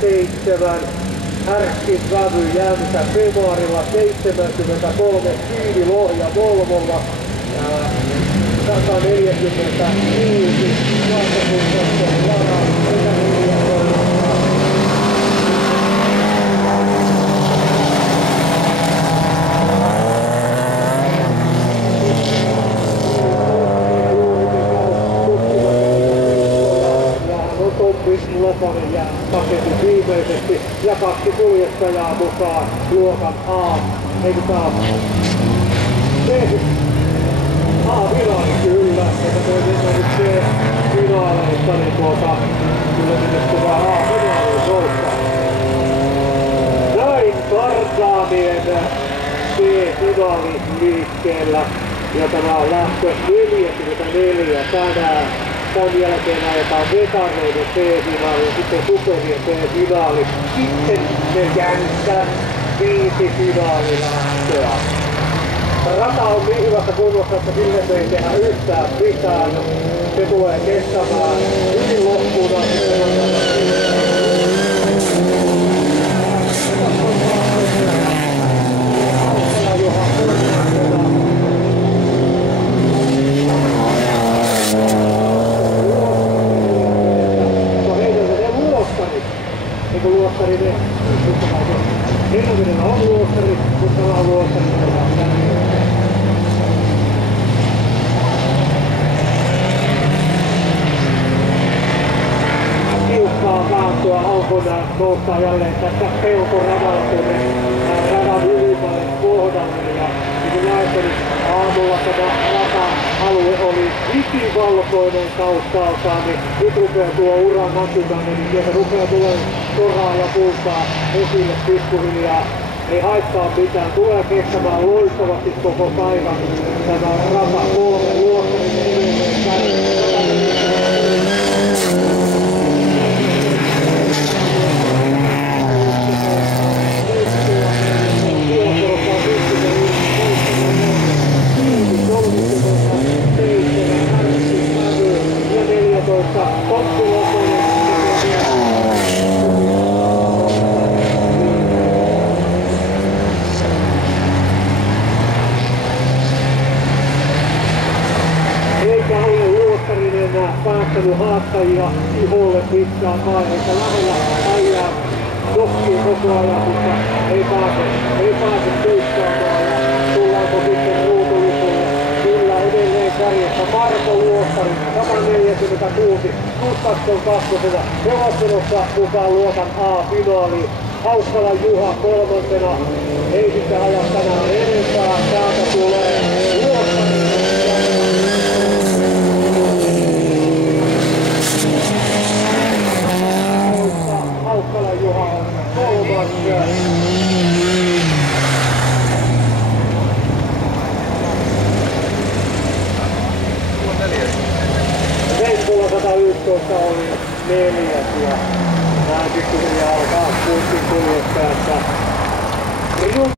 37 Ärkki-vävy Jämsä Bemaarilla, 73 Kiili Lohja Volvolla, 146 Vastakunnassa Lara Loponen jää paketin viimeisesti ja 2 kuljettajaa mukaan luokan A. Eikö tää A-finaali kyllä, että voi mennä nyt C-finaaleista, niin kyllä minne tulee A-finaaliin nousta. Näin Kardaamien C-finaali liikkeellä ja tämä on lähtö 44 tänään. Tämän jälkeen ajetaan Vekareiden C-finaali ja sitten Superien C-finaali. Sitten se Jämsä 5 finaalilähtöä. Rata on niin hyvässä kunnossa, että sille ei tehdä yhtään mitään. Se tulee kestämään hyvin loppuun asti. Luostari, Heinävedellä on luostari, mutta on luostari. Tiukkaa vääntöä Aukon noustaa jälleen tästä Peltoradalla tuonne radan ylimmälle kohdalle. Ja niin kuin näette, niin aamulla tämä rata-alue oli ikivalkoinen taustaltaan, niin nyt rupeaa tuo ura näkymään, niin sieltä rupeaa tulemaan soraa ja kultaa esille pikkuhiljaa. Ei haittaa mitään, tulee kestämään loistavasti koko päivän tämä rata 3 luokkarin edelleen päättänyt haastajia iholle pitkään vaiheessa lähellä ajaa dokkiin koko ajan, mutta ei pääse pyykkäämään ja tullaanko sitten ruutulipulle. Kyllä edelleen kärjessä Marko Luokkari 146 Gustafsson kakkosena. He ovat menossa mukaan luokan A-finaaliin. Haukkala Juha kolmantena. Ei sitten aja tänään enempää. Täältä tulee Luokkari. Haukkala Juha on kolmas. Veikkola 111 oli 4. ja näin pikkuhiljaa alkaa kuitenkin kuljettaa.